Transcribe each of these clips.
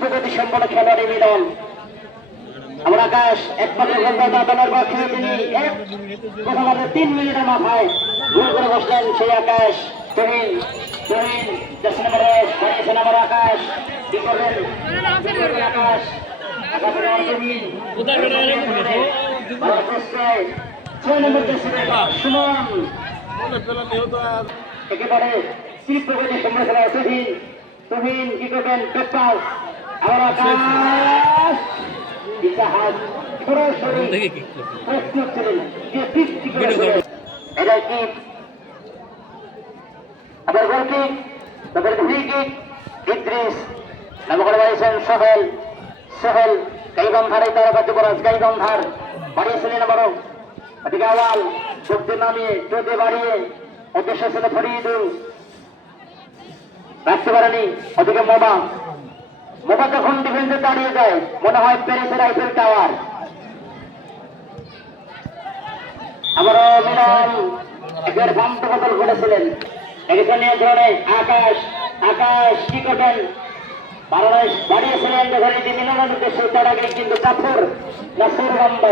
প্রগতি সম্পন্ন খেলোয়াড়ি মিলন। আমার আকাশ একমাত্র গোলদাতা দলের পক্ষে তিনি প্রথমত 3 মিনিটের মাথায় গোল করে বসলেন সেই আকাশ। তুহিন তুহিন জার্সি নাম্বার 10 বানিয়েছেন আমার আকাশ। কি করবেন আকাশ? আকাশের তুহিন 6 নম্বর জার্সি সুমন একেবারে স্ত্রী প্রগতি সম্পন্ন খেলোয়াড় তুহিন। তুহিন কি করবেন? পেপার আমার আকাশ ইতিহাস সরাসরি প্রস্তুত ছিলেন যে সৃষ্টি করেছিলেন। এটা কি আবার গোল কিক, তারপরে ফ্রি কিক ইদ্রিস নাম করে বাড়িয়েছেন সোহেল। সোহেল গাইগন্ধার তারা কার্যকরাজ গাইগন্ধার বাড়িয়েছিলেন আবারও এদিকে আওয়াল চোখতে নামিয়ে চোখে বাড়িয়ে উদ্দেশ্য ছিল ফরিদুল রাখতে পারেনি। ওদিকে মোবা মোবা যখন ডিফেন্সে দাঁড়িয়ে যায় মনে হয় প্যারিসের আইফেল টাওয়ার। আবারও মিলন একের বান্ত বদল করেছিলেন এদিকে নিয়ন্ত্রণে আকাশ। আকাশ কি করবেন? বাংলাদেশ বাড়িয়েছিলেন যখন এটি মিলনের উদ্দেশ্যে তার আগে কিন্তু কাপুর নাসির বন্ধ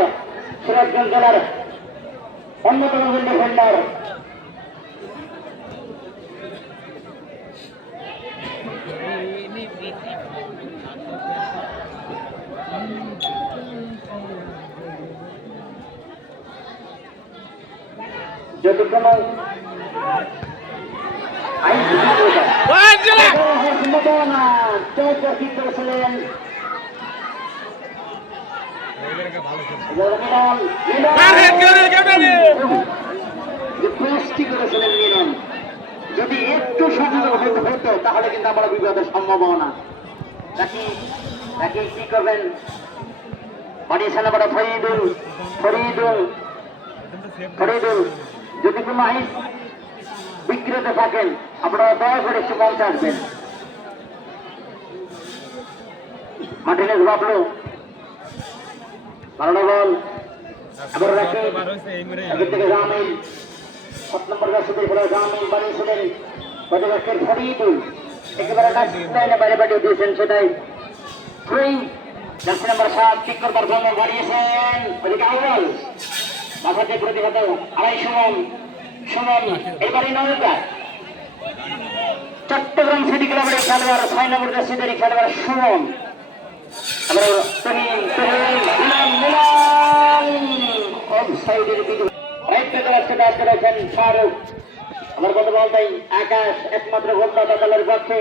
সিরাজগঞ্জ জেলার অন্যতম ডিফেন্ডার। যদি কোনো করেছিলেন মিলন, যদি একটু সচেতন হতো তাহলে কিন্তু আমরা বিপদের সম্ভাবনা। নাকি কি করবেন? বাড়িয়েছেন আবার ফরিদুল। ফরিদুল ফরিদুল যদি কোনো আইস বিক্রেতা থাকেন আপনারা দয়া করে একটু মঞ্চে আসবেন। মার্টিনেজ বাবলু ভালো বল আবার রাখি আগের থেকে জামিল 7 নম্বর রাশিদের খেলোয়াড় জামিল বানিয়েছিলেন প্রতিপক্ষের ফরিদুল একেবারে লাইনে বাইরে পাঠিয়ে দিয়েছেন সেটাই থ্রি জার্সি নাম্বার 7 ঠিক করবার জন্য বাড়িয়েছেন ওদিকে আউয়াল মাথা দিয়ে প্রতিহত আড়াই সুমন। সুমন এবারে নৌকা চট্টগ্রাম সিটি ক্লাবের খেলোয়াড় 6 নম্বর জার্সিদের খেলোয়াড় সুমন। আমরা তুহিন তুহিন মিলন মিলন অফসাইডের বিরুদ্ধে রাইট থেকে রাস্তা কাজ করেছেন ফারুক। আমার কথা বলতেই আকাশ একমাত্র গোলদাতা দলের পক্ষে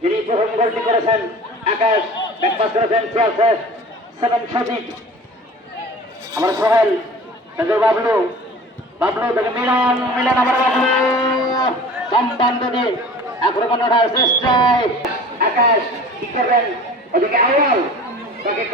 যিনি প্রথম গোলটি করেছেন আকাশ ব্যাকপাস করেছেন 7 সজিব। আমার সোহেল তাদের বাবলু বাবলু থেকে মিলন মিলন আমার বাবলু সম্মান দিয়ে আক্রমণ ওঠার চেষ্টায় আকাশ কি করবেন? ওদিকে আওয়াল তাকে